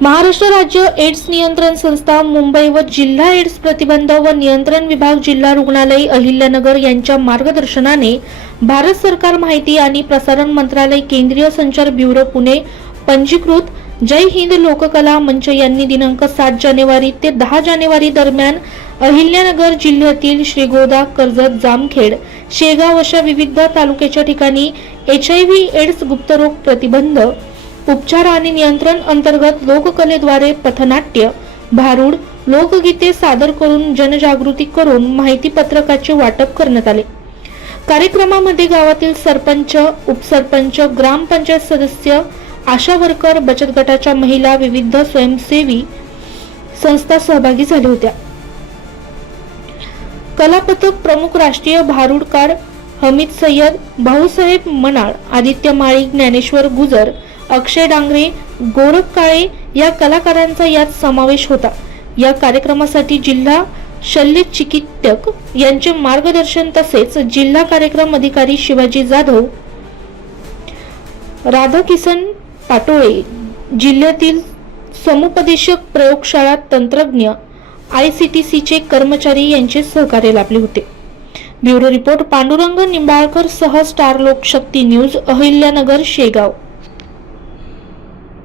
महाराष्ट्र राज्य एड्स नियंत्रण संस्था मुंबई व जिल्हा एड्स प्रतिबंध व नियंत्रण विभाग जिल्हा रुग्णालय अहिल्यानगर यांच्या मार्गदर्शनाने भारत सरकार माहिती आणि प्रसारण मंत्रालय केंद्रीय संचार ब्युरो पुणे पंजीकृत जय हिंद लोककला मंच यांनी दिनांक सात जानेवारी ते दहा जानेवारी दरम्यान अहिल्यानगर जिल्ह्यातील श्रीगोदा कर्जत जामखेड शेगाव अशा विविध तालुक्याच्या ठिकाणी एच आय व्ही एड्स गुप्तरोग प्रतिबंध उपचार आणि नियंत्रण अंतर्गत लोककलेद्वारे पथनाट्य भारूड लोकगीते सादर करून जनजागृती करून माहिती पत्रकाचे वाटप करण्यात आले. कार्यक्रमामध्ये गावातील सरपंच उपसरपंच ग्रामपंचायत सदस्य आशा वर्कर बचत गटाच्या महिला विविध स्वयंसेवी संस्था सहभागी झाल्या होत्या. कलापथक प्रमुख राष्ट्रीय भारुडकार हमीद सय्यद भाऊसाहेब मनाळ आदित्य माळी ज्ञानेश्वर गुजर अक्षय डांगरे गोरख काळे या कलाकारांचा यात समावेश होता. या कार्यक्रमासाठी जिल्हा शल्य चिकित्सक यांचे मार्गदर्शन तसेच जिल्हा कार्यक्रम अधिकारी शिवाजी जाधव राधाकिसन पाटोळे जिल्ह्यातील समुपदेशक प्रयोगशाळा तंत्रज्ञ आय सी टी सीचे कर्मचारी यांचे सहकार्य लाभले होते. ब्युरो रिपोर्ट पांडुरंग निंबाळकर सह स्टार लोकशक्ती न्यूज अहिल्यानगर शेगाव.